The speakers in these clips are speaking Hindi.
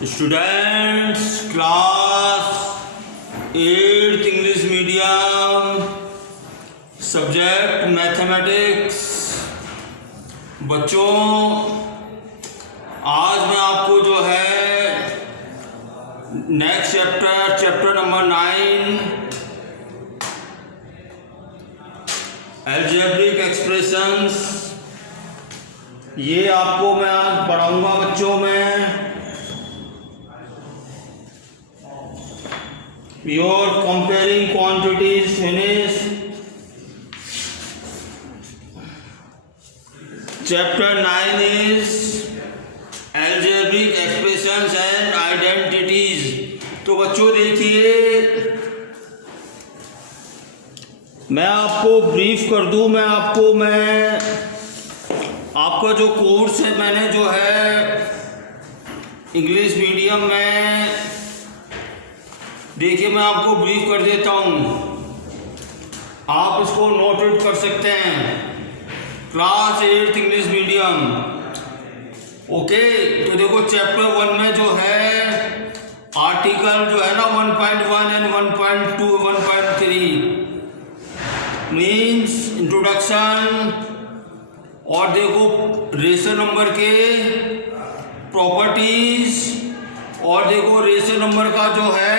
Students class 8th English medium subject mathematics. बच्चों आज मैं आपको जो है next chapter number 9 algebraic expressions ये आपको मैं आज पढ़ाऊंगा बच्चों में। Your comparing quantities finish. Chapter 9 is algebraic expressions and identities. तो बच्चों देखिए, मैं आपको ब्रीफ कर दूं। मैं आपका जो कोर्स है मैंने जो है इंग्लिश मीडियम में, देखिए मैं आपको ब्रीफ कर देता हूँ, आप इसको नोट आउट कर सकते हैं। Class 8th English medium, okay. तो देखो चैप्टर 1 में जो है आर्टिकल जो है ना 1.1 एंड 1.2 1.3 मीन्स इंट्रोडक्शन, और देखो रेशनल नंबर के प्रॉपर्टीज, और देखो रेशनल नंबर का जो है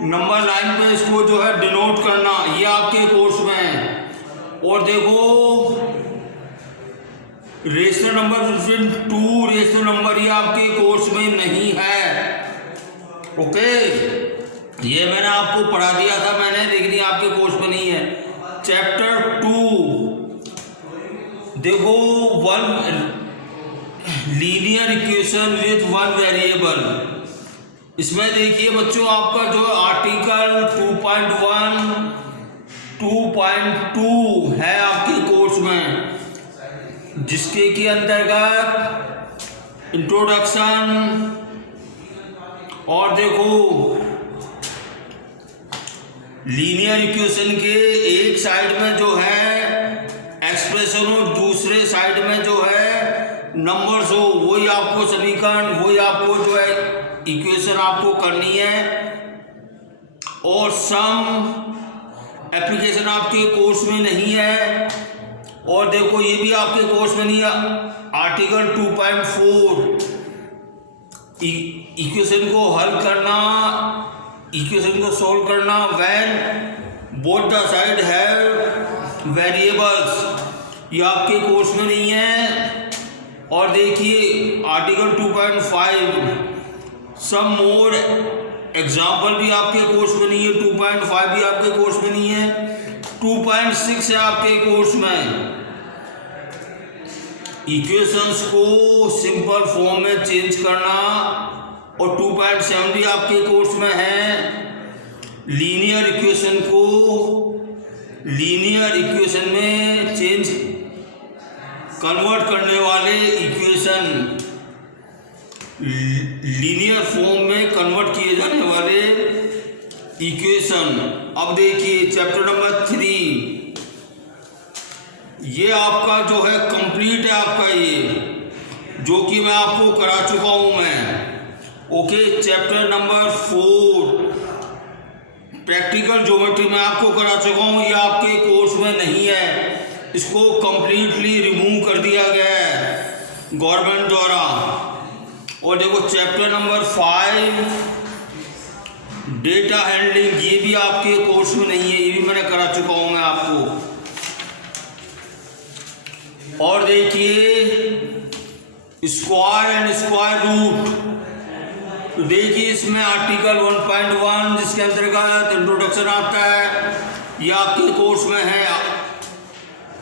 नंबर लाइन पे इसको जो है डिनोट करना, ये आपके कोर्स में है। और देखो rational number between 2 rational number ये आपके कोर्स में नहीं है, ओके। ये मैंने आपको पढ़ा दिया था मैंने, लेकिन ये आपके कोर्स में नहीं है। चैप्टर 2 देखो linear equation with one variable, इसमें देखिए बच्चों आपका जो आर्टिकल 2.1 2.2 है आपके कोर्स में, जिसके के अंतर्गत इंट्रोडक्शन, और देखो लीनियर इक्वेशन के एक साइड में जो है एक्सप्रेशन हो, दूसरे साइड में जो है नंबर्स हो, वही आपको समीकरण, वही आपको जो है इक्वेशन आपको करनी है। और सम एप्लीकेशन आपके कोर्स में नहीं है, और देखो ये भी आपके कोर्स में नहीं है। आर्टिकल 2.4 इक्वेशन को हल करना, इक्वेशन को सॉल्व करना when both the side have variables, ये आपके कोर्स में नहीं है। और देखिए आर्टिकल 2.5 सम मोर एग्जाम्पल भी आपके कोर्स में नहीं है। 2.5 भी आपके कोर्स में नहीं है। 2.6 है आपके कोर्स में, इक्वेशंस को सिंपल फॉर्म में चेंज करना, और 2.7 भी आपके कोर्स में है लीनियर इक्वेशन को लीनियर इक्वेशन में चेंज कन्वर्ट करने वाले इक्वेशन, लीनियर फॉर्म में कन्वर्ट किए जाने वाले इक्वेशन। अब देखिए चैप्टर नंबर 3, ये आपका जो है कंप्लीट है आपका, ये जो कि मैं आपको करा चुका हूं मैं, okay. Chapter number 4 practical geometry में आपको करा चुका हूं, ये आपके कोर्स में नहीं है, इसको कंप्लीटली रिमूव कर दिया गया है गवर्नमेंट द्वारा। और देखो चैप्टर नंबर 5 डेटा हैंडलिंग, ये भी आपके कोर्स में नहीं है, ये भी मैंने करा चुका हूं मैं आपको। और देखिए स्क्वायर एंड स्क्वायर रूट, तो देखिए इसमें आर्टिकल 1.1 जिसके अंतर्गत इंट्रोडक्शन आता है, ये आपके कोर्स में है।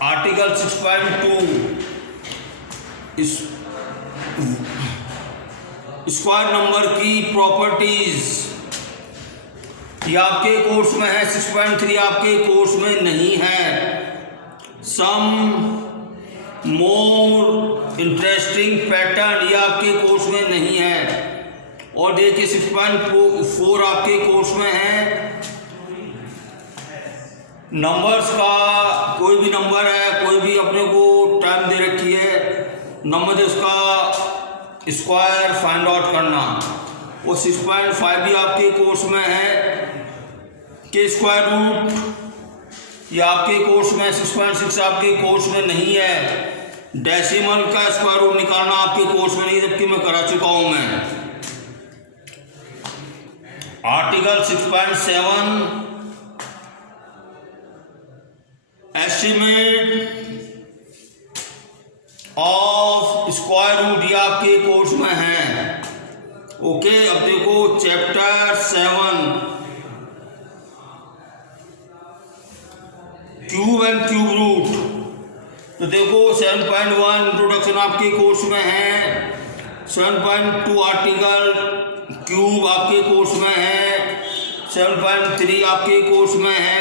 आर्टिकल 6.2 स्क्वायर नंबर की प्रॉपर्टीज, ये आपके कोर्स में है। 6.3 आपके कोर्स में नहीं है। सम मोर इंटरेस्टिंग पैटर्न, ये आपके कोर्स में नहीं है। और देखिए 6.4 आपके कोर्स में है। नंबर्स का कोई भी नंबर है, कोई भी अपने को टाइम दे रखी है, नंबर उसका स्क्वायर फाइंड आउट करना। वो 6.5 भी आपके कोर्स में है कि स्क्वायर रूट, ये आपके कोर्स में 6.6 आपके कोर्स में नहीं है। डेसिमल का स्क्वायर रूट निकालना आपके कोर्स में नहीं, जबकि मैं करा चुका हूं मैं। Article 6.7 estimate of square root, ये आपके कोर्स में है। ओके, अब देखो chapter 7 cube and cube root. तो देखो 7.1 इंट्रोडक्शन आपके कोर्स में है, 7.2 आर्टिकल क्यूब आपके कोर्स में है, 7.3 आपके कोर्स में है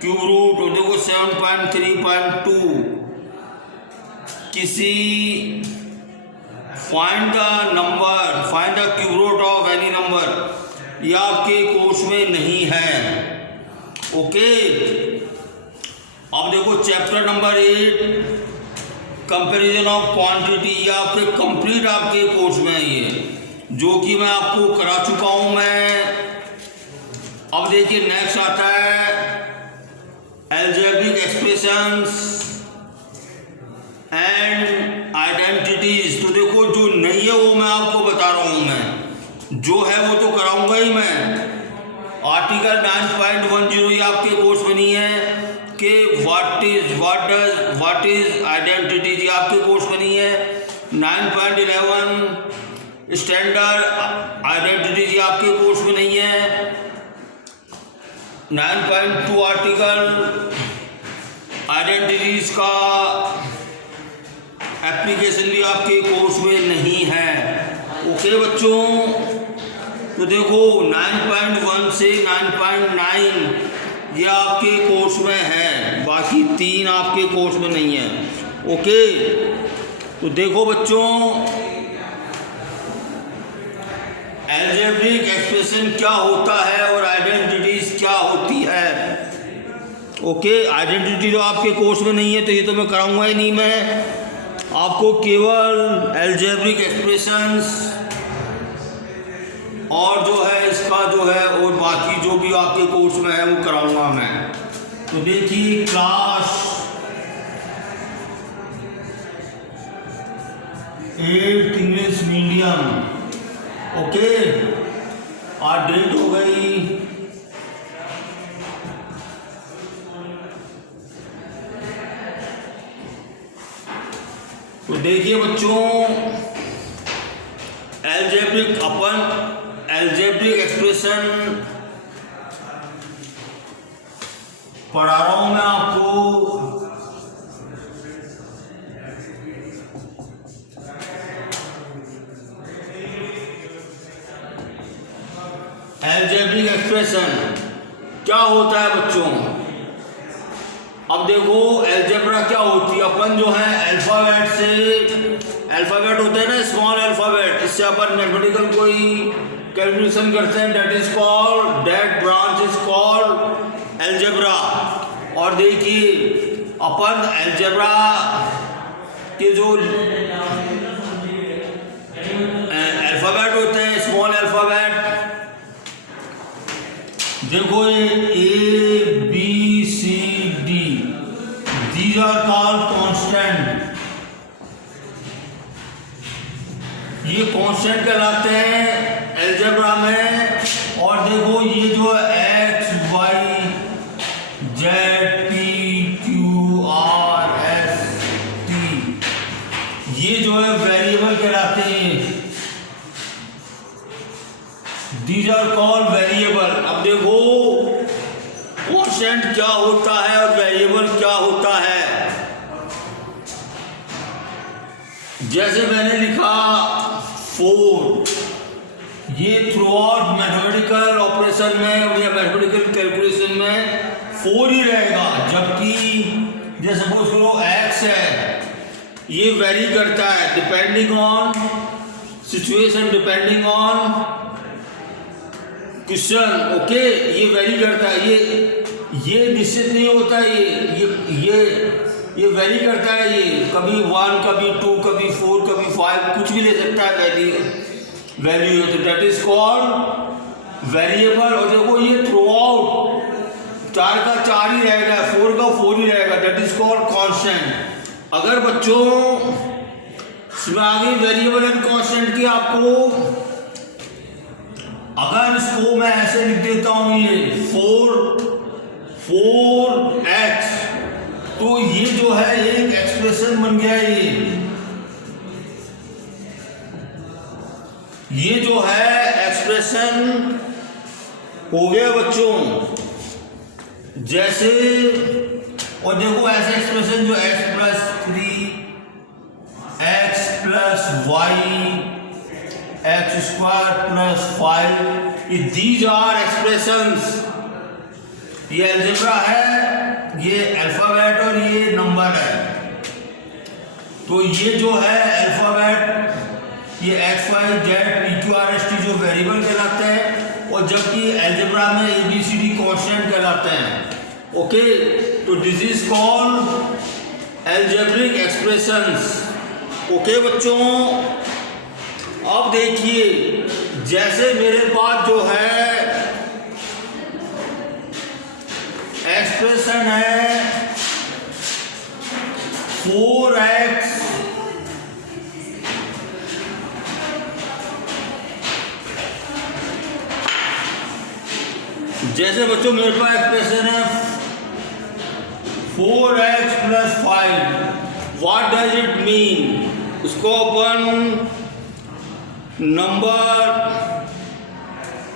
क्यूब रूट। और देखो 7.3.2 किसी find the cube root of any number, ये आपके कोर्स में नहीं है। ओके, अब देखो chapter number 8 comparison of quantity, ये आपके कंप्लीट आपके कोर्स में है, ये जो कि मैं आपको करा चुका हूं मैं। अब देखिए नेक्स्ट आता है अलजेब्रिक एक्सप्रेशंस एंड आइडेंटिटीज। तो देखो जो नहीं है वो मैं आपको बता रहा हूं मैं, जो है वो तो कराऊंगा ही मैं। आर्टिकल 9.10 ये आपके कोर्स में नहीं है कि व्हाट इज आइडेंटिटी, ये आपके कोर्स में नहीं है। 9.11 स्टैंडर्ड आइडेंटिटी, ये आपके कोर्स में नहीं है। 9.2 आर्टिकल आइडेंटिटीज का एप्लीकेशन भी आपके कोर्स में नहीं है। ओके बच्चों, तो देखो 9.1 से 9.9 ये आपके कोर्स में है, बाकी 3 आपके कोर्स में नहीं है। ओके, तो देखो बच्चों अलजेब्रिक एक्सप्रेशन क्या होता है और आइडेंटिटीज क्या होती है। ओके, आइडेंटिटी तो आपके कोर्स में नहीं है, तो ये तो मैं कराऊंगा ही नहीं। मैं आपको केवल अलजेब्रिक एक्सप्रेशंस और जो है इसका जो है और बाकी जो भी आपके कोर्स में है वो कराऊंगा मैं। तो देखिए क्लास 8 इंग्लिश मीडियम, ओके, आज डेट हो गई 'तो देखिए बच्चों अलजेब्रिक एक्सप्रेशन पढ़ा रहा हूं मैं आपको। अलजेब्रिक एक्सप्रेशन क्या होता है बच्चों। अब देखो अलजेब्रा क्या होती है। अपन जो है अल्फाबेट होता है ना, स्मॉल अल्फाबेट, इससे अपन मैथमेटिकल कोई कैलकुलेशन करते हैं, that branch is called algebra. और देखिए अपन अलजेब्रा के जो अल्फाबेट होते हैं, स्मॉल अल्फाबेट, देखो A B C D, these are called constant। ये कांस्टेंट कहलाते हैं अलजेब्रा में। और देखो ये जो X Y Z P Q R S T, ये जो है वेरिएबल कहलाते हैं। These are called variable. अब देखो कांस्टेंट क्या होता है और वेरिएबल क्या होता है। जैसे मैंने लिखा 4, ये थ्रू आउट मैथमेटिकल ऑपरेशन में या मैथमेटिकल कैलकुलेशन में 4 ही रहेगा। जबकि जैसे सपोज करो x है, ये वेरी करता है depending on situation, depending on question. Okay, ये वेरी करता है, ये निश्चित नहीं होता है, ये वेरी करता है। ये कभी 1, कभी 2, कभी 4, कभी 5 कुछ भी ले सकता है वैल्यू, तो दैट इज कॉल्ड वेरिएबल। और देखो ये थ्रू आउट 4 का 4 ही रहेगा, 4 का 4 ही रहेगा, दैट इज कॉल्ड कांस्टेंट। अगर बच्चों इसमें आगे वेरिएबल एंड कांस्टेंट की आपको, अगर इसको मैं ऐसे लिख देता हूं ये 4x, तो ये जो है एक एक्सप्रेशन बन गया। ये जो है एक्सप्रेशन हो गया बच्चों। जैसे और देखो ऐसे एक्सप्रेशन जो x + 3 x + y x² + 5, these are expressions। ये अलजेब्रा है, ये अल्फाबेट और ये नंबर है। तो ये जो है अल्फाबेट, ये x y z p q r s t जो वेरिएबल कहलाते हैं, और जबकि अलजेब्रा में a b c d constant कहलाते हैं। ओके, तो this is called algebraic expressions. Okay बच्चों, अब देखिए जैसे मेरे पास जो है एक्सप्रेशन है 4x जैसे बच्चों मेरे पास एक्सप्रेशन है 4x + 5। What does it mean? उसको अपन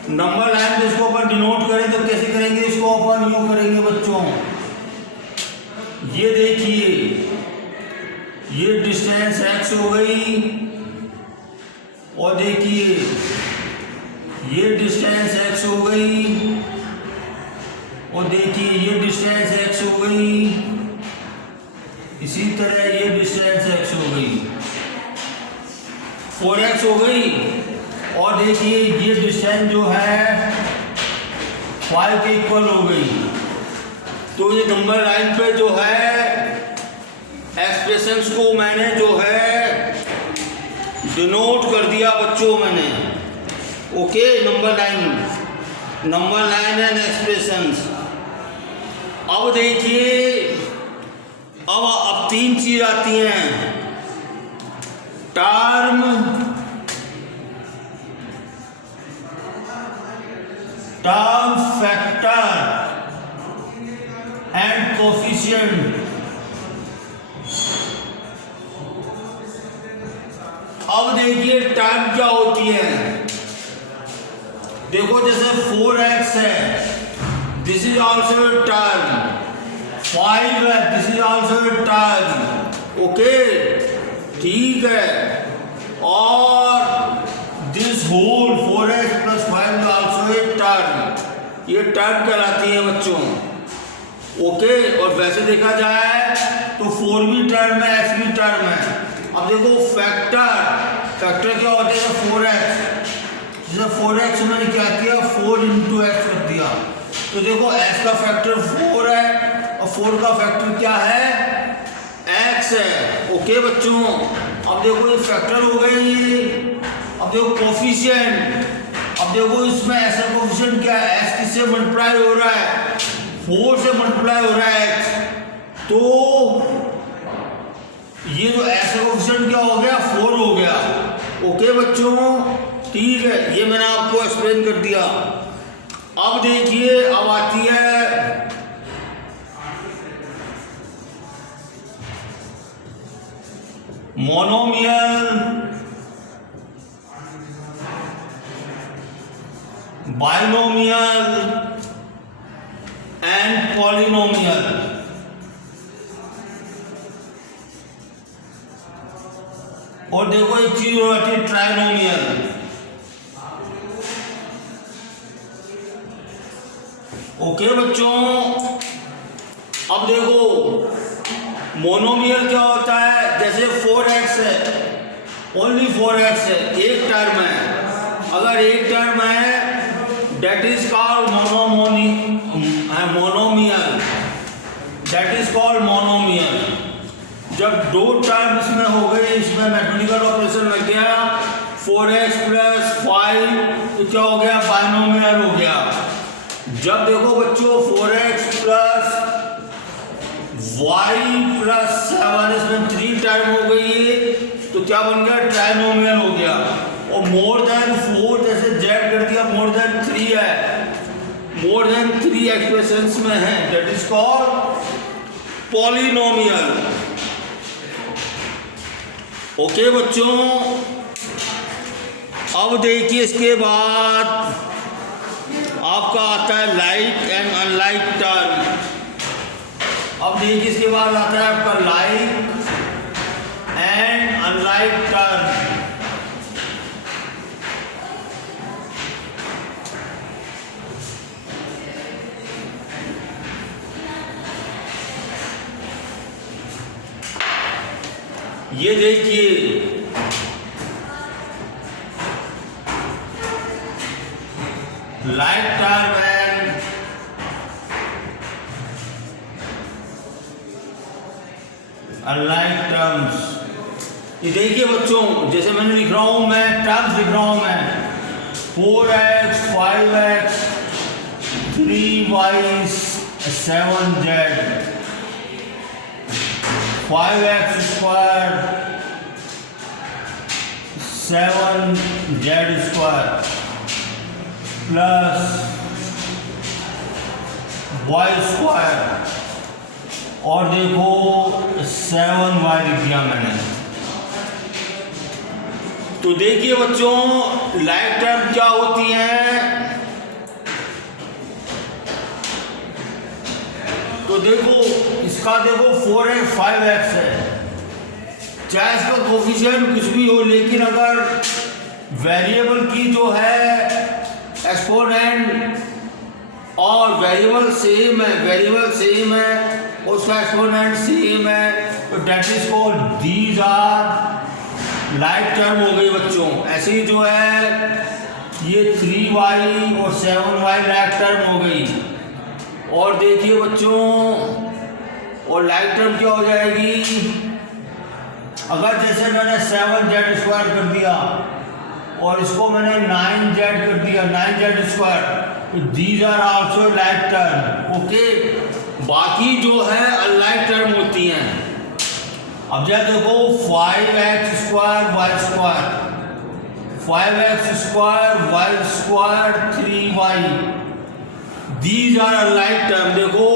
नंबर लाइन में इसको अपन डिनोट करें तो कैसे करेंगे? इसको अपन यूं करेंगे बच्चों, ये देखिए ये डिस्टेंस x हो गई, और देखिए ये डिस्टेंस x हो गई, और देखिए ये डिस्टेंस x हो गई, इसी तरह ये डिस्टेंस x हो गई, 4x हो गई, और देखिए ये डिस्टेंस जो है 5 के इक्वल हो गई। तो ये नंबर लाइन पे जो है एक्सप्रेशंस को मैंने जो है डिनोट कर दिया बच्चों मैंने। Okay, number line and expressions. अब देखिए अब 3 चीज आती हैं, टर्म, फैक्टर एंड कोफिशिएंट। अब देखिए टर्म क्या होती है। देखो जैसे 4x है, दिस इज ऑल्सो टर्म, 5 है, this is also term. Okay, ठीक है, और this whole 4x + 5 is also a term, ये टर्म कहलाती है बच्चों। ओके, और वैसे देखा जाए तो 4 भी टर्म है, x भी टर्म है। अब देखो फैक्टर क्या होता है? 4x, जैसे 4x मैंने क्या किया, 4 × x कर दिया, तो देखो x का फैक्टर 4 है और 4 का फैक्टर क्या है? x है। ओके बच्चों, अब देखो ये फैक्टर हो गए ये। अब देखो कोफिशिएंट, अब देखो इसमें ऐसा कोफिशिएंट क्या है? x किससे मल्टीप्लाई हो रहा है? 4 से मल्टीप्लाई हो रहा है x, तो ये जो ऐसा कोफिशिएंट क्या हो गया? 4 हो गया। ओके बच्चों, ठीक है, ये मैंने आपको एक्सप्लेन कर दिया। अब देखिए अब आती है मोनोमियल, बाइनोमियल एंड पॉलिनोमियल। और देखो एक चीज हो जाती है ट्राइनोमियल। ओके बच्चों, अब देखो मोनोमियल क्या होता है? जैसे 4x है, ओनली 4x है, एक टर्म है। अगर एक टर्म है that is called monomial, that is called monomial. जब 2 टर्म इसमें हो गए, इसमें में मैथमेटिकल ऑपरेशन लग गया 4x प्लस 5 तो क्या हो गया, बाइनोमियल हो गया। जब देखो बच्चों 4x प्लस y प्लस 7 इसमें 3 टाइम हो गई तो क्या बन गया, ट्राइनोमियल हो गया। और मोर देन 4 जैसे z कर दिया, मोर देन 3 है, मोर देन 3 एक्सप्रेशंस में है, that is called polynomial. Okay बच्चों, अब देखिए इसके बाद आपका आता है लाइक एंड अनलाइक टर्म। अब देखिए इसके बाद आता है आपका लाइक एंड अनलाइक टर्म। ये देखिए like term and unlike terms. ये देखिए बच्चों, जैसे मैंने लिख रहा हूं, मैं टर्म्स लिख रहा हूं, मैं 4x 5x 3y 7z 5x square 7z square plus y square और देखो 7y लिख दिया मैंने। तो देखिए बच्चों, लाइक टर्म क्या होती है, तो देखो इसका देखो 4x 5x है, चाहे इसका कोफिशिएंट कुछ भी हो, लेकिन अगर वेरिएबल की जो है एक्सपोनेंट और वेरिएबल सेम है, वेरिएबल सेम है, उसका एक्सपोनेंट सेम है, तो that is called these are like term हो गई बच्चों। ऐसे ही जो है ये 3y और 7y लाइक टर्म हो गई। और देखिए बच्चों, और लाइक टर्म क्या हो जाएगी, अगर जैसे मैंने 7z स्क्वायर कर दिया और इसको मैंने 9z कर दिया, 9z स्क्वायर, तो these are also like term. Okay, बाकी जो है अनलाइक टर्म होती हैं। अब जब देखो 5x square y square, 5x square y square 3y, these are unlike term. देखो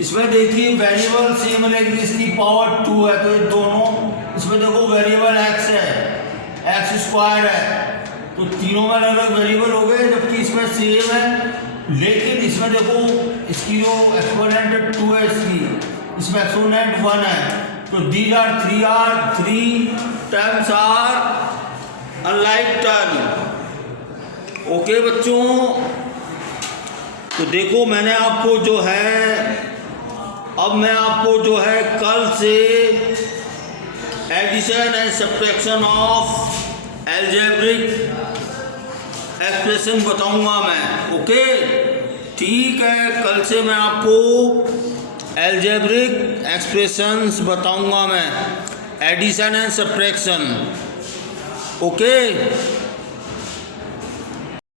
इसमें देखिए वेरिएबल सेम है लेकिन इसकी पावर 2 है, तो ये दोनों, इसमें देखो वेरिएबल x है, x स्क्वायर है, तो तीनों में अलग अलग वेरिएबल हो गए, जबकि इसमें सेम है, लेकिन इसमें देखो इसकी जो एक्सपोनेंट 2 है, इसमें एक्सपोनेंट 1 है, तो these are 3 terms are unlike term. Okay बच्चों, तो देखो मैंने आपको जो है, अब मैं आपको जो है कल से addition and subtraction of algebraic expression बताऊंगा मैं। ओके ठीक है, कल से मैं आपको अलजेब्रिक एक्सप्रेशंस बताऊंगा मैं, एडिशन एंड सब्ट्रैक्शन। ओके।